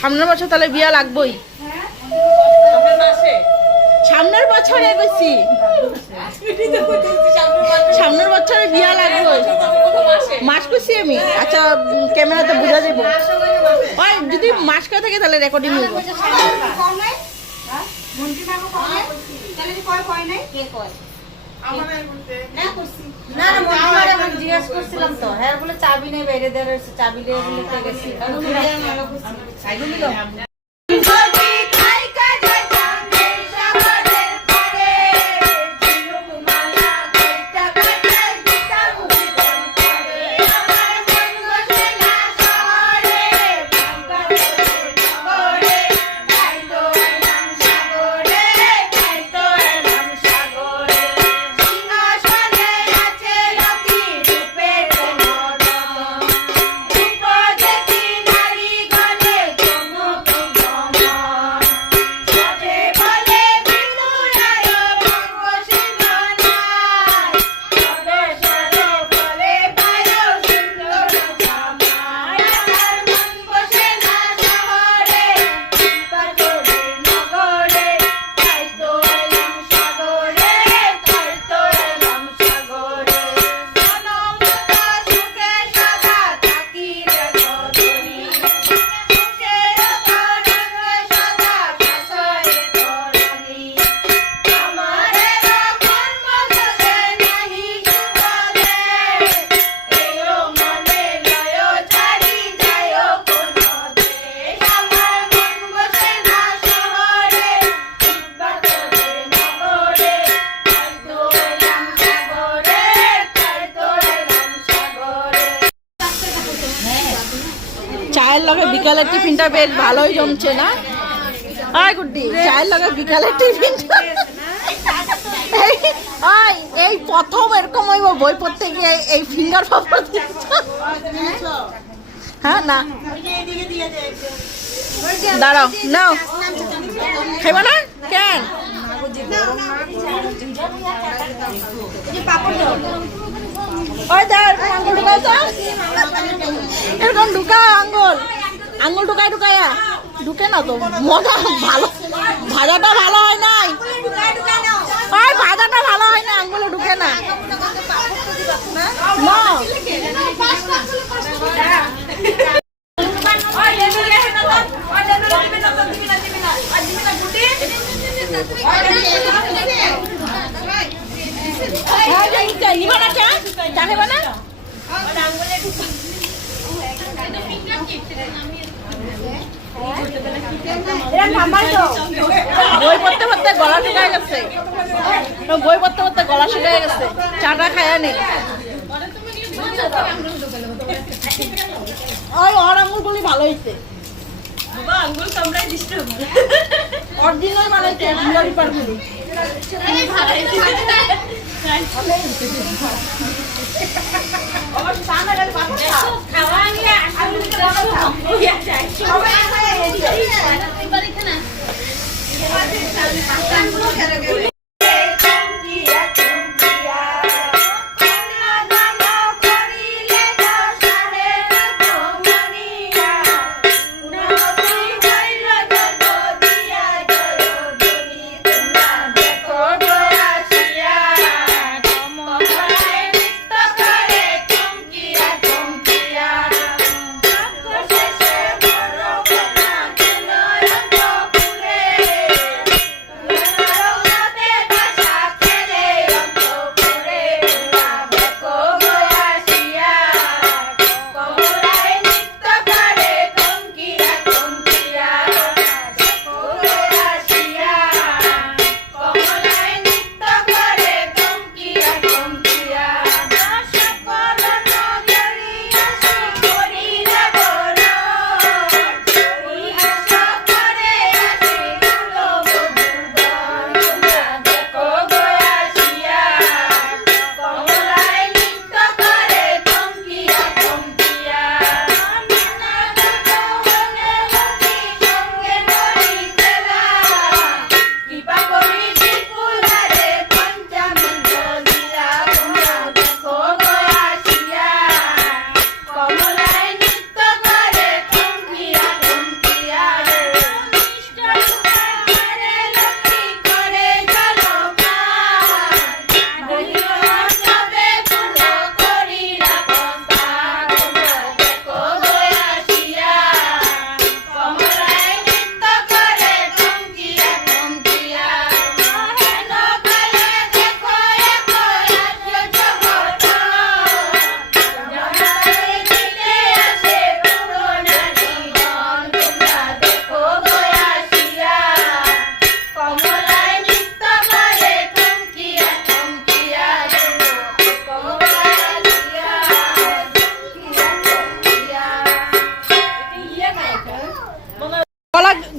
সামনের বছর তাহলে বিয়া লাগবেই। সামনের বছরে গেছি, সামনের বছরে বিয়া লাগবে। মাস করছি আমি। আচ্ছা ক্যামেরাতে বুঝা যাবো। ওই যদি মাস করে থাকে তাহলে রেকর্ডিং হইব। জিজ্ঞেস করছিলাম তো, হ্যাঁ বলে চাবি নেই, বাইরে দেওয়া রয়েছে, চাবি নিয়ে বলে গেছি। চায়ের লগে বিকালের টিফিনটা বেশ ভালোই জমছে না? আয় গুড্ডি, চায়ের লগে বিকালের টিফিনটা এই প্রথম এরকম হইব বই পড়তে গিয়ে এই ফিঙ্গার পাপড়। হ্যাঁ না দাঁড়াও, নাও খাইবা না কেন? ওই দেখ আঙ্গুল ঢুকাই তো, এরকম ঢুকা আঙ্গুল, আঙ্গুল ঢুকাই ঢুকাইয়া ঢুকে না তো। মজা ভালো, ভাজাটা ভালো হয় নাই। ওই ভাজাটা ভালো হয় না, আঙ্গুলে ঢুকে না। বই পড়তে পড়তে গলা শুকায় গেছে, বই পড়তে পড়তে গলা শুকায় গেছে, চাটা খায়া নেই। ওই ওর আঙ্গুল গুলি ভালো হয়েছে, অরিজিনাল বানাইছে রিপার গুলি।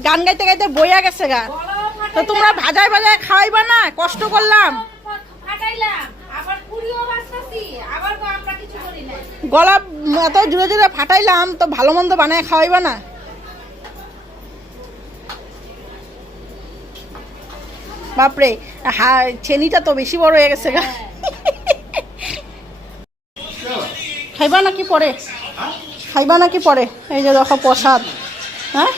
গান গাইতে গাইতে বইয়া গেছে গা। তো তোমরা ভাজায় ভাজায় খাওয়াইবা না, কষ্ট করলাম। গলা এত জোরে জোরে ফাটাইলাম, তো ভালো মন্দ বানায় খাওয়াইবা না। বাপরে, চেনিটা তো বেশি বড় হয়ে গেছে গা। খাইবা নাকি পরে? খাইবা নাকি পরে? এই যে দেখো প্রসাদ, হ্যাঁ,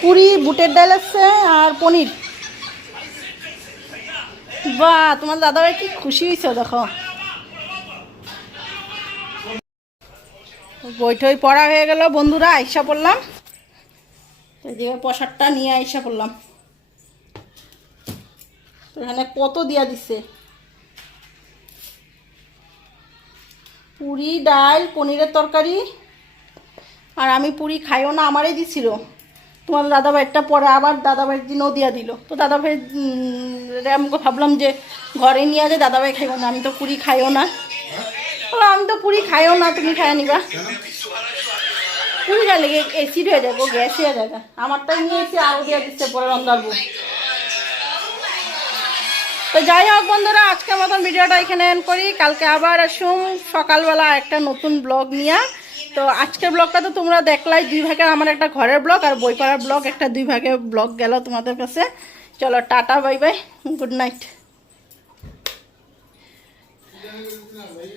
পুরি, বুটের ডাল আছে আর পনির। বাহ, তোমার দাদাভাই কি খুশি হয়েছে দেখো। বইটই পড়া হয়ে গেল বন্ধুরা, আইসা পড়লাম। এদিকে প্রসাদটা নিয়ে আইসা পড়লাম। এখানে কত দিয়া দিছে, পুরি, ডাল, পনিরের তরকারি। আর আমি পুরি খাইও না, আমারই দিছিল। তোমার দাদাভাইয়েরটা পরে আবার দাদাভাইয়ের দিনও দিয়া দিল। তো দাদাভাই আমাকে ভাবলাম যে ঘরে নিয়ে আসে, দাদাভাই খাইও না, আমি তো পুরি খাইও না। আমি তো পুরি খাইও না, তুমি খাই নিবা। পুরি খাই লেগে অ্যাসিড হয়ে যাবো, গ্যাস হয়ে যাবে। আমারটাই নিয়ে এসে আরও দিয়া দিচ্ছে, পরে রন্ধাবো। তো যাই হোক বন্ধুরা, আজকের মতন ভিডিওটা এখানে এন্ড করি। কালকে আবার আসুন সকালবেলা একটা নতুন ব্লগ নিয়ে। তো আজকের ব্লগটা তো তোমরা দেখলাই, 2 ভাগের। আমার একটা ঘরের ব্লগ আর বই পড়ার ব্লগ, একটা 2 ভাগের ব্লগ গেল তোমাদের কাছে। চলো tata, bye bye, good night.